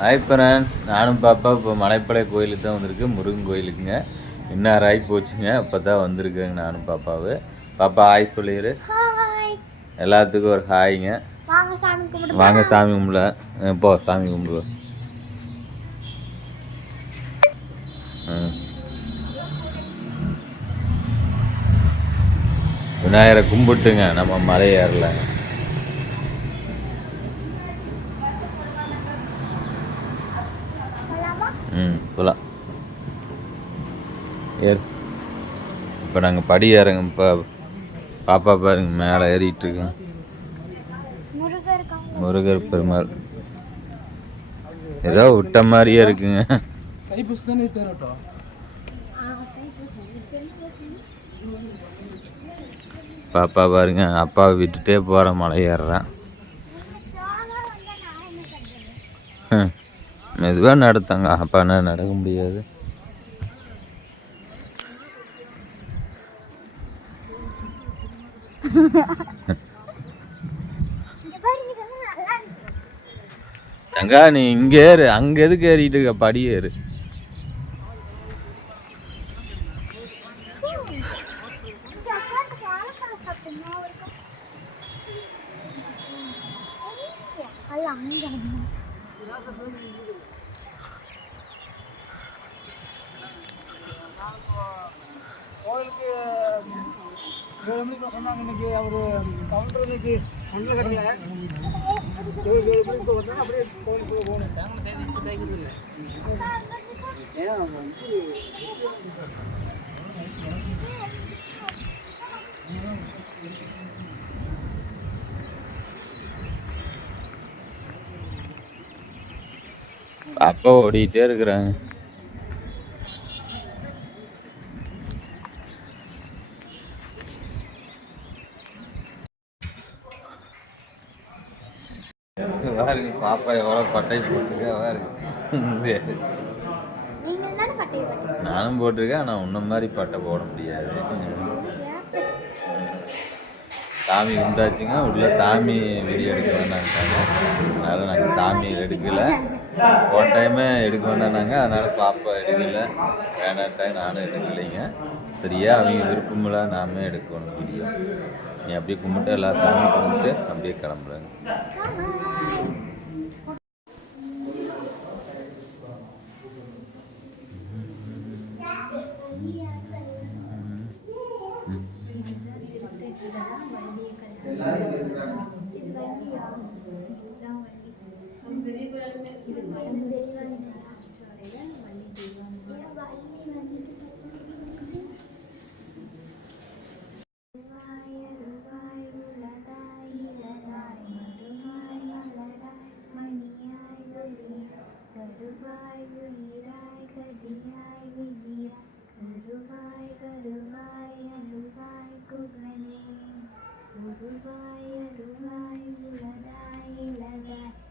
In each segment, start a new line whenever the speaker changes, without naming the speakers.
Hi friends நானும் பாப்பா இப்போ மலைப்படை கோயிலுக்கு தான் வந்திருக்கு. முருகன் கோயிலுக்குங்க. இன்னும் ஆகி போச்சுங்க. அப்போ தான் வந்திருக்கேங்க நானும் பாப்பாவு. பாப்பா ஹாய் சொல்லிடு எல்லாத்துக்கும் ஒரு ஹாய்ங்க
வாங்க சாமி
கும்பிட போ சாமி கும்பிடுவோம். விநாயகரை கும்பிட்டுங்க நம்ம மலை ஏறலாங்க ம். போகலாம் ஏறு. இப்போ நாங்கள் படி ஏறங்க இப்போ பாப்பா பாருங்க மேலே ஏறிட்டு இருக்கோம்
முருகர்
பெருமாள். ஏதோ விட்ட மாதிரியே இருக்குங்க. பாப்பா பாருங்க அப்பாவை விட்டுட்டே போகிற மலை ஏறுறேன். மெதுவாக நடத்தாங்க. அப்போ நான் நடக்க முடியாது. தங்கா நீ இங்கே ஏறு. அங்கே எதுக்கு ஏறிட்டு இருக்க? படி ஏறு.
அங்கே
கோயிலுக்கு ஏழு மணிக்கு சொன்னாங்க இன்னைக்கு அவர் கவுண்டர் இன்னைக்கு அங்கே ஏழு ஏழு மணிக்கு வந்தாங்க அப்படியே கோயிலுக்கு போகணும் ஏன்னா வந்து
அப்பா ஓடிட்டே இருக்கிறேன் பாருங்க பாப்பா எவ்வளோ பட்டை போட்டிருக்கா பாருங்க
நீங்க தானே பட்டை போடுறீங்க?
நானும் போட்டிருக்கேன் ஆனால் உன்ன மாதிரி பட்டை போட முடியாது. சாமி உண்டாச்சுங்க உள்ள சாமி வீடியோ எடுக்க வேண்டாம்ட்டாங்க அதனால நாங்கள் சாமி எடுக்கல. போன டைமே எடுக்க வேண்டாம்னாங்க அதனால பாப்பா எடுக்கல. வேண்டாட்டாங்க நானும் எடுக்கலைங்க. சரியா அவங்க விருப்பமில்ல நாமே எடுக்கணும் வீடியோ நீ அப்படியே கும்பிட்டு எல்லா சாமி கும்பிட்டு அப்படியே கிளம்புறாங்க.
Guruvaya Guruvaya Guruvaya Guruvaya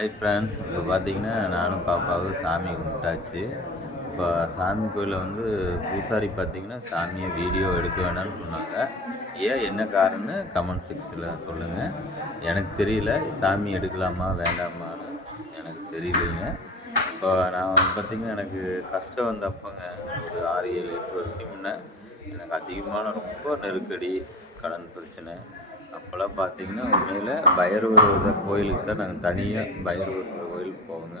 hi friends இப்போ பார்த்தீங்கன்னா நானும் பாப்பாவும் சாமி கும்பிட்டாச்சு. இப்போ சாமி கோயிலில் வந்து பூசாரி பார்த்தீங்கன்னா சாமியை வீடியோ எடுக்க வேண்டாம்னு சொன்னாங்க. ஏன் என்ன காரணம்னு கமெண்ட் செக்ஷனில் சொல்லுங்கள் எனக்கு தெரியல. சாமி எடுக்கலாமா வேண்டாமான்னு எனக்கு தெரியலைங்க. இப்போ நான் வந்து பார்த்தீங்கன்னா எனக்கு கஷ்டம் வந்தப்பங்க. ஒரு ஆறு ஏழு எட்டு வருஷத்துக்கு முன்னே எனக்கு அதிகமான ரொம்ப நெருக்கடி கடன் பிரச்சனை அப்போல்லாம் பார்த்தீங்கன்னா உண்மையில் பைரவர் கோயிலுக்கு தான் நாங்கள் தனியாக பைரவர் கோயிலுக்கு போவோங்க.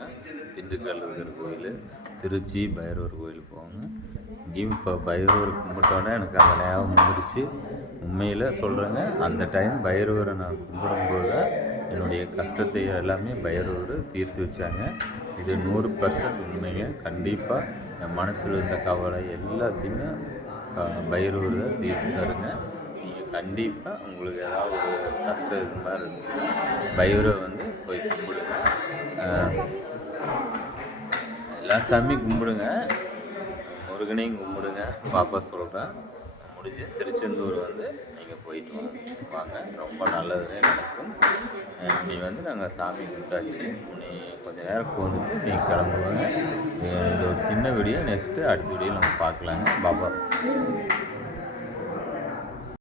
திண்டுக்கல் இருக்கிற கோயில் திருச்சி பைரவர் கோயிலுக்கு போவோங்க. இங்கேயும் இப்போ பைரவர் கும்பிட்டோன்னே எனக்கு அந்த ஞாபகம் வந்துருச்சு. உண்மையில் சொல்கிறேங்க அந்த டைம் பைரவரை நான் கும்பிடும்போது தான் என்னுடைய கஷ்டத்தை எல்லாமே பைரவர் தீர்த்து வச்சாங்க. இது நூறு பர்சன்ட் உண்மைங்க. கண்டிப்பாக என் மனசில் இருந்த கவலை எல்லாத்தையுமே க- பைரவர் தீர்த்து தருங்க. நீங்கள் கண்டிப்பாக உங்களுக்கு ஏதாவது ஒரு கஷ்டம் இது மாதிரி இருந்துச்சு பைரவரை வந்து போய் கும்பிடுங்க. எல்லா சாமியும் கும்பிடுங்க. முருகனையும் கும்பிடுங்க. பாப்பா சொல்கிறேன் முடிஞ்சு திருச்செந்தூர் வந்து நீங்கள் போயிட்டு வாங்க வாங்க. ரொம்ப நல்லதே நடக்கும். நீ வந்து நாங்கள் சாமி கும்பிட்டாச்சு. நீ கொஞ்ச நேரம் கூந்துட்டு நீ கிளம்புவாங்க இந்த ஒரு சின்ன வீடியோ நெக்ஸ்ட்டு அடுத்த வீடியோ நம்ம பார்க்கலாங்க. பாப்பா.